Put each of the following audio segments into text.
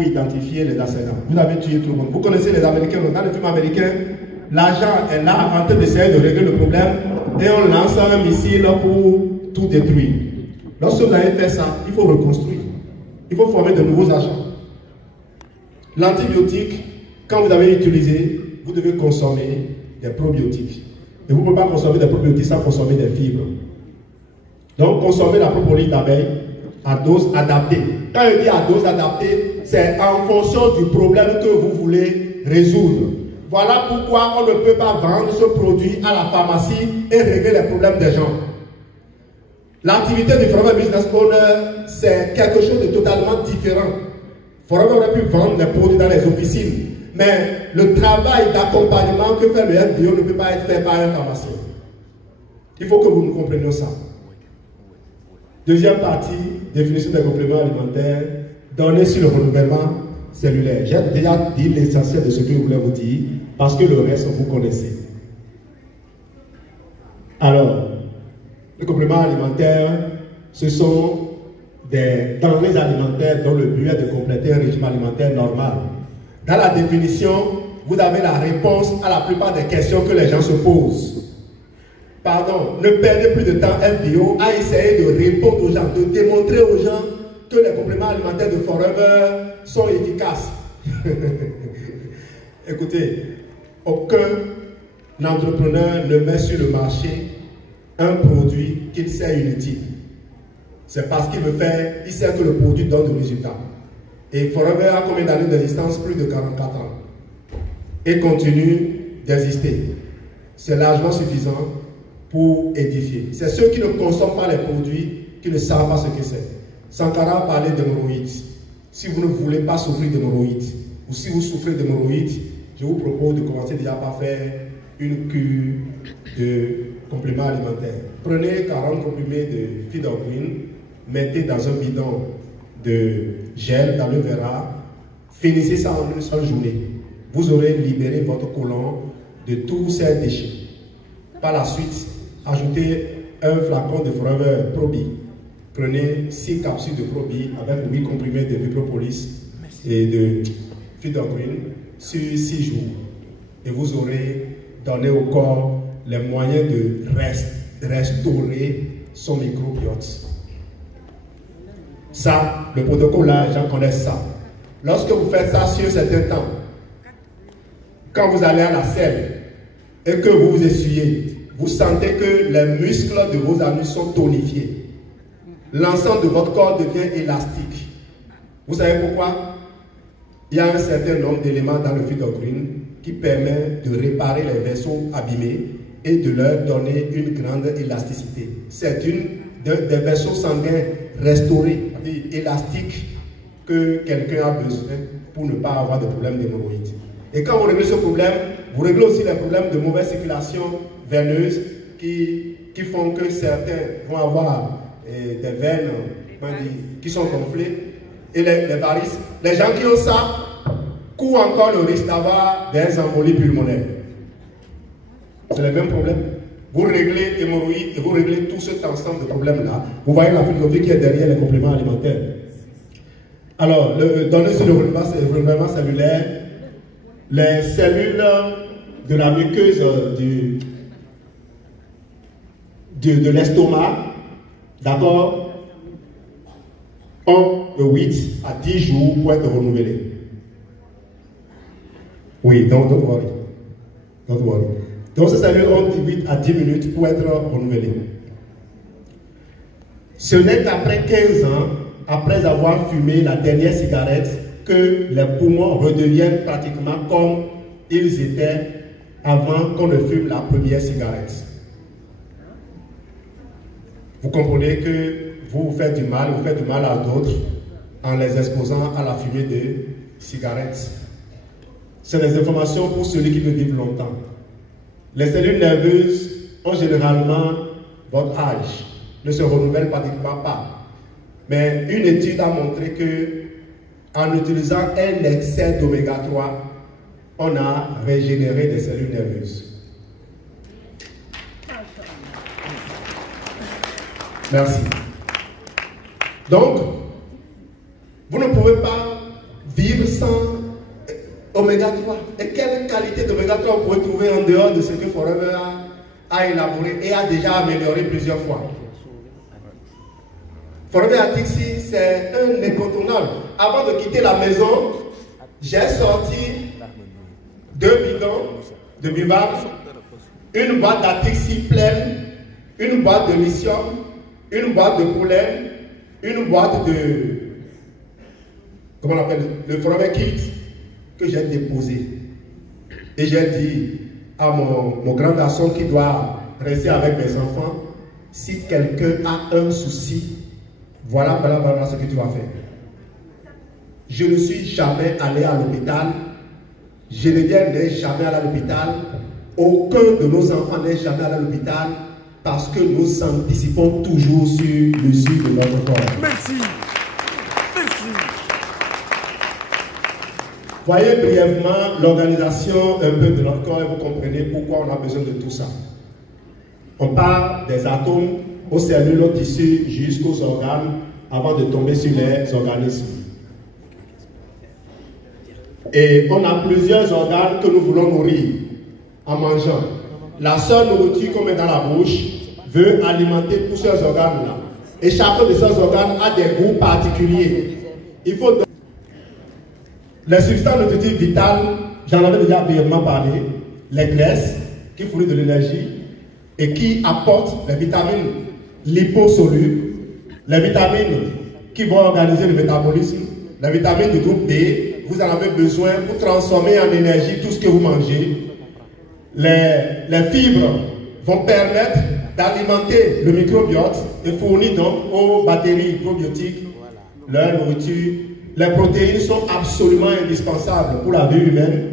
pour identifier les assaillants. Vous avez tué tout le monde. Vous connaissez les Américains, dans les films américains, l'agent est là en train d'essayer de régler le problème et on lance un missile pour tout détruire. Lorsque vous avez fait ça, il faut reconstruire. Il faut former de nouveaux agents. L'antibiotique, quand vous avez utilisé, vous devez consommer des probiotiques. Et vous ne pouvez pas consommer des probiotiques sans consommer des fibres. Donc, consommez la propolis d'abeille à dose adaptée. Quand je dis à dose adaptée, c'est en fonction du problème que vous voulez résoudre. Voilà pourquoi on ne peut pas vendre ce produit à la pharmacie et régler les problèmes des gens. L'activité du Forever Business Owner, c'est quelque chose de totalement différent. Forever aurait pu vendre les produits dans les officines, mais le travail d'accompagnement que fait le FBO ne peut pas être fait par un pharmacien. Il faut que vous nous compreniez ça. Deuxième partie, définition des compléments alimentaires, données sur le renouvellement cellulaire. J'ai déjà dit l'essentiel de ce que je voulais vous dire, parce que le reste, vous connaissez. Alors, les compléments alimentaires, ce sont des denrées alimentaires dont le but est de compléter un régime alimentaire normal. Dans la définition, vous avez la réponse à la plupart des questions que les gens se posent. Pardon, ne perdez plus de temps FBO à essayer de répondre aux gens, de démontrer aux gens que les compléments alimentaires de Forever sont efficaces. Écoutez, aucun entrepreneur ne met sur le marché un produit qu'il sait inutile. C'est parce qu'il veut faire, il sait que le produit donne des résultats. Et Forever a combien d'années d'existence? Plus de 44 ans. Et continue d'exister. C'est largement suffisant pour édifier. C'est ceux qui ne consomment pas les produits qui ne savent pas ce que c'est. Sankara parlait d'hémorroïdes. Si vous ne voulez pas souffrir d'hémorroïdes, ou si vous souffrez d'hémorroïdes, je vous propose de commencer déjà par faire une cure de compléments alimentaires. Prenez 40 comprimés de Feed Green, mettez dans un bidon de gel dans le verre, finissez ça en une seule journée. Vous aurez libéré votre côlon de tous ces déchets. Par la suite, ajoutez un flacon de Forever Probi. Prenez 6 capsules de Probi avec 8 comprimés de Micropolis et de Feed Green sur 6 jours. Et vous aurez donné au corps les moyens de restaurer son microbiote. Ça, le protocole là, les gens connaissent ça. Lorsque vous faites ça sur un certain temps, quand vous allez à la selle et que vous vous essuyez, vous sentez que les muscles de vos anus sont tonifiés. L'ensemble de votre corps devient élastique. Vous savez pourquoi? Il y a un certain nombre d'éléments dans le Feed Green qui permet de réparer les vaisseaux abîmés et de leur donner une grande élasticité. C'est des vaisseaux sanguins restaurés, élastiques, que quelqu'un a besoin pour ne pas avoir de problème d'hémorroïdes. Et quand vous réglez ce problème, vous réglez aussi les problèmes de mauvaise circulation veineuse qui font que certains vont avoir des veines qui sont gonflées et les varices. Les gens qui ont ça courent encore le risque d'avoir des embolies pulmonaires. C'est le même problème. Vous réglez l'hémorroïde et vous réglez tout cet ensemble de problèmes-là. Vous voyez la philosophie qui est derrière les compléments alimentaires. Alors, donner sur le renouvellement cellulaire, les cellules de la muqueuse de l'estomac, d'accord, ont de 8 à 10 jours pour être renouvelées. Oui, don't worry. Don't worry. Donc ces cellules ont 8 à 10 minutes pour être renouvelées. Ce n'est qu'après 15 ans, après avoir fumé la dernière cigarette, que les poumons redeviennent pratiquement comme ils étaient avant qu'on ne fume la première cigarette. Vous comprenez que vous faites du mal à d'autres en les exposant à la fumée de cigarettes. C'est des informations pour celui qui veut vivre longtemps. Les cellules nerveuses ont généralement votre âge, ne se renouvellent pratiquement pas. Mais une étude a montré que en utilisant un excès d'oméga 3, on a régénéré des cellules nerveuses. Merci. Donc, vous ne pouvez pas vivre sans oméga 3. Et quelle qualité d'oméga 3 vous pouvez trouver en dehors de ce que Forever a élaboré et a déjà amélioré plusieurs fois. Forever Atixi, c'est un incontournable. Avant de quitter la maison, j'ai sorti 2 bidons de Bivac, une boîte d'Atixi pleine, une boîte de lithium, une boîte de pollen, une boîte de, comment on appelle, le Forever Kit que j'ai déposé. Et j'ai dit à mon grand garçon qui doit rester avec mes enfants, si quelqu'un a un souci, voilà ce que tu vas faire. Je ne suis jamais allé à l'hôpital. Geneviève n'est jamais allé à l'hôpital. Aucun de nos enfants n'est jamais allé à l'hôpital parce que nous anticipons toujours sur l'usure de notre corps. Merci. Merci. Voyez brièvement l'organisation un peu de notre corps et vous comprenez pourquoi on a besoin de tout ça. On part des atomes aux cellules, aux tissus, jusqu'aux organes, avant de tomber sur les organismes. Et on a plusieurs organes que nous voulons nourrir en mangeant. La seule nourriture qu'on met dans la bouche veut alimenter tous ces organes-là. Et chacun de ces organes a des goûts particuliers. Il faut... Les substances nutritives vitales, j'en avais déjà brièvement parlé, les graisses qui fournissent de l'énergie et qui apportent les vitamines liposolubles, les vitamines qui vont organiser le métabolisme, les vitamines du groupe B, vous en avez besoin pour transformer en énergie tout ce que vous mangez. Les fibres vont permettre d'alimenter le microbiote et fournir donc aux bactéries probiotiques leur nourriture. Les protéines sont absolument indispensables pour la vie humaine.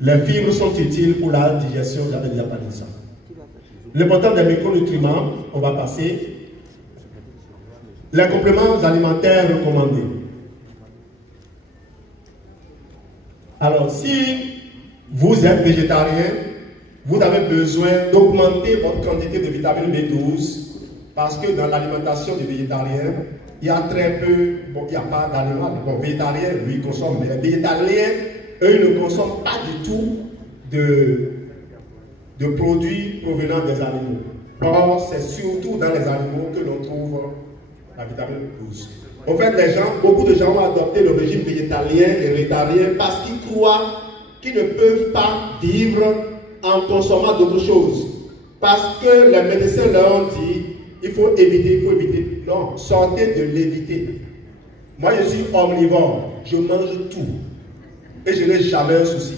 Les fibres sont utiles pour la digestion, j'avais déjà parlé de ça. L'importance des micronutriments, on va passer. Les compléments alimentaires recommandés. Alors, si vous êtes végétarien, vous avez besoin d'augmenter votre quantité de vitamine B12 parce que dans l'alimentation des végétariens, il y a très peu, bon, il n'y a pas d'animal. Bon, végétariens, lui, ils consomment, mais les végétariens, eux, ils ne consomment pas du tout de produits provenant des animaux. Or, c'est surtout dans les animaux que l'on trouve la vitamine B12. En fait, beaucoup de gens ont adopté le régime végétalien et végétarien parce qu'ils croient qu'ils ne peuvent pas vivre en consommant d'autres choses. Parce que les médecins leur ont dit, il faut éviter. Non, sortez de l'éviter. Moi, je suis omnivore, je mange tout. Et je n'ai jamais un souci.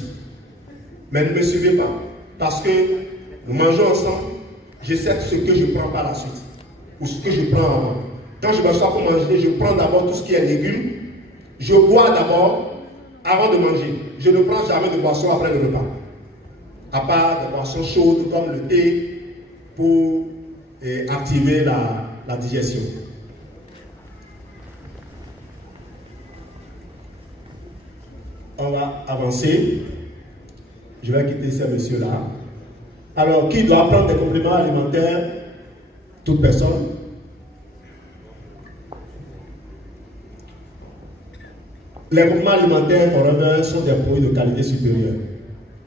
Mais ne me suivez pas. Parce que nous mangeons ensemble, je sais ce que je prends par la suite. Ou ce que je prends avant. Quand je m'assois pour manger, je prends d'abord tout ce qui est légumes. Je bois d'abord avant de manger. Je ne prends jamais de boisson après le repas. À part des boissons chaudes comme le thé pour activer la digestion. On va avancer. Je vais quitter ce monsieur-là. Alors, qui doit prendre des compléments alimentaires? Toute personne. Les compléments alimentaires Forever sont des produits de qualité supérieure.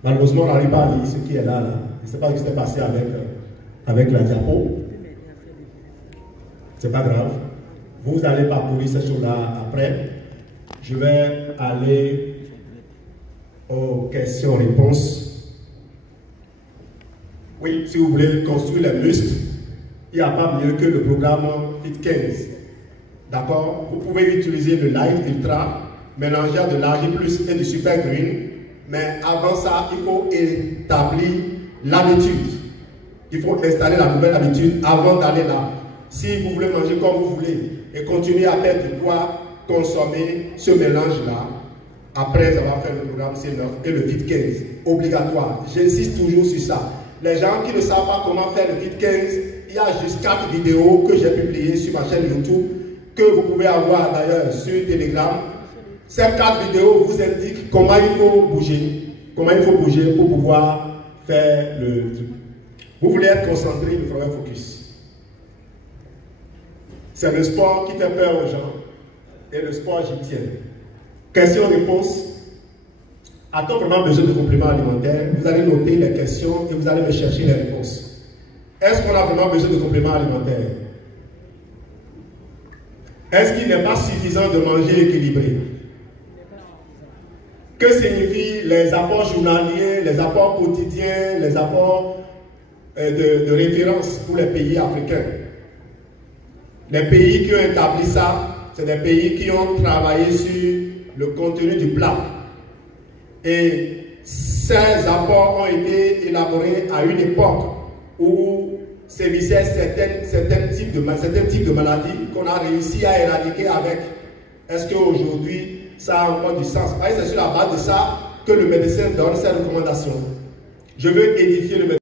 Malheureusement, on n'arrive pas à lire ce qui est là. Je ne sais pas ce qui s'est passé avec la diapo. Ce n'est pas grave. Vous allez parcourir ces choses-là après. Je vais aller aux questions-réponses. Oui, si vous voulez construire les muscles, il n'y a pas mieux que le programme Fit 15. D'accord? Vous pouvez utiliser le Light Ultra, mélangé de l'Argi Plus et du Super Green. Mais avant ça, il faut établir l'habitude. Il faut installer la nouvelle habitude avant d'aller là. Si vous voulez manger comme vous voulez et continuer à perdre du poids, consommer ce mélange-là, après avoir fait le programme C9 et le Fit 15, obligatoire. J'insiste toujours sur ça. Les gens qui ne savent pas comment faire le Fit 15, il y a juste 4 vidéos que j'ai publiées sur ma chaîne YouTube, que vous pouvez avoir d'ailleurs sur Telegram. Ces 4 vidéos vous indiquent comment il faut bouger. Comment il faut bouger pour pouvoir faire le truc. Vous voulez être concentré, il faudra focus. C'est le sport qui fait peur aux gens. Et le sport, j'y tiens. Question-réponse. A-t-on vraiment besoin de compléments alimentaires? Vous allez noter les questions et vous allez me chercher les réponses. Est-ce qu'on a vraiment besoin de compléments alimentaires? Est-ce qu'il n'est pas suffisant de manger équilibré? Que signifient les apports journaliers, les apports quotidiens, les apports de référence pour les pays africains? Les pays qui ont établi ça, c'est des pays qui ont travaillé sur le contenu du plat. Et ces apports ont été élaborés à une époque où sévissaient certains types de maladies qu'on a réussi à éradiquer avec. Est-ce qu'aujourd'hui, ça a encore du sens? C'est sur la base de ça que le médecin donne ses recommandations. Je veux édifier le médecin.